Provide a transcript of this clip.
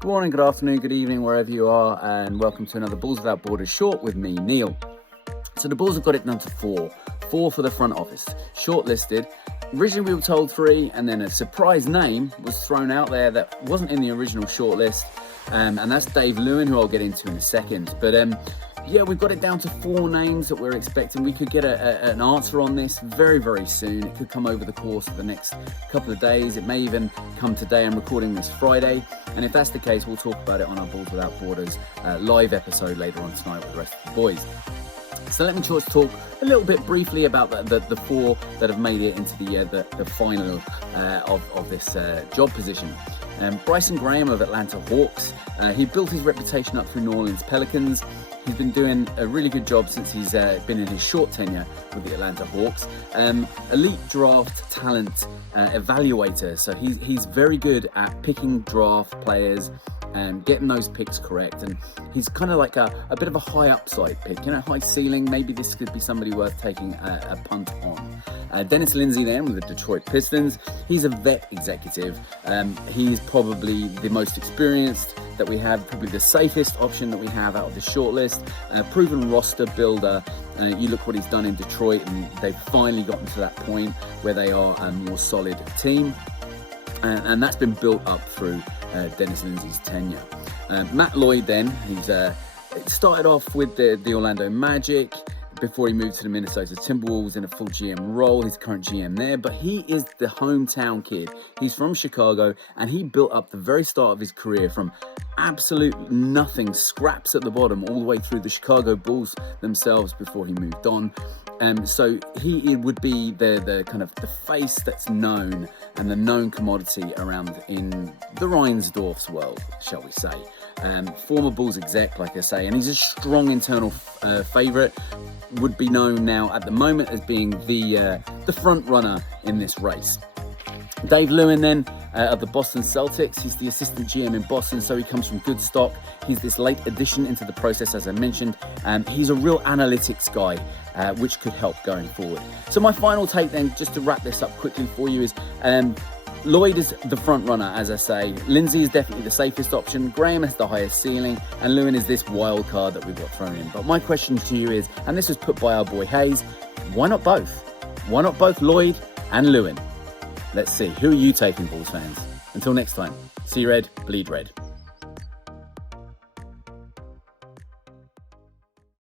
Good morning, good afternoon, good evening, wherever you are, and welcome to another Bulls Without Borders short with me, Neil. So the Bulls have got it down to four for the front office, shortlisted. Originally we were told three, and then a surprise name was thrown out there that wasn't in the original shortlist, and that's Dave Lewin, who I'll get into in a second. But yeah, we've got it down to four names that we're expecting. We could get an answer on this very, very soon. It could come over the course of the next couple of days. It may even come today. I'm recording this Friday. And if that's the case, we'll talk about it on our Bulls Without Borders live episode later on tonight with the rest of the boys. So let me just talk a little bit briefly about the four that have made it into the final of this job position. Bryson Graham of Atlanta Hawks. He built his reputation up through New Orleans Pelicans. He's been doing a really good job since he's been in his short tenure with the Atlanta Hawks. Elite draft talent evaluator, so he's very good at picking draft players and getting those picks correct. And he's kind of like a bit of a high upside pick, high ceiling. Maybe this could be somebody worth taking a punt on. Dennis Lindsey then with the Detroit Pistons. He's a vet executive. He's probably the most experienced that we have, probably the safest option that we have out of the shortlist. Proven roster builder. You look what he's done in Detroit, and they've finally gotten to that point where they are a more solid team. And that's been built up through Dennis Lindsey's tenure. Matt Lloyd then, he's started off with the Orlando Magic before he moved to the Minnesota Timberwolves in a full GM role. He's current GM there, but he is the hometown kid. He's from Chicago, and he built up the very start of his career from absolute nothing, scraps at the bottom, all the way through the Chicago Bulls themselves before he moved on. So he would be the kind of the face that's known and the known commodity around in the Reinsdorf's world, shall we say. Former Bulls exec, like I say, and he's a strong internal favourite. Would be known now at the moment as being the front runner in this race. Dave Lewin then of the Boston Celtics. He's the assistant GM in Boston, so he comes from good stock. He's this late addition into the process, as I mentioned. He's a real analytics guy, which could help going forward. So my final take then, just to wrap this up quickly for you, is Lloyd is the front runner, as I say. Lindsey is definitely the safest option. Graham has the highest ceiling, and Lewin is this wild card that we've got thrown in. But my question to you is, and this was put by our boy Hayes, why not both? Why not both Lloyd and Lewin? Let's see. Who are you taking, Bulls fans? Until next time, see red, bleed red.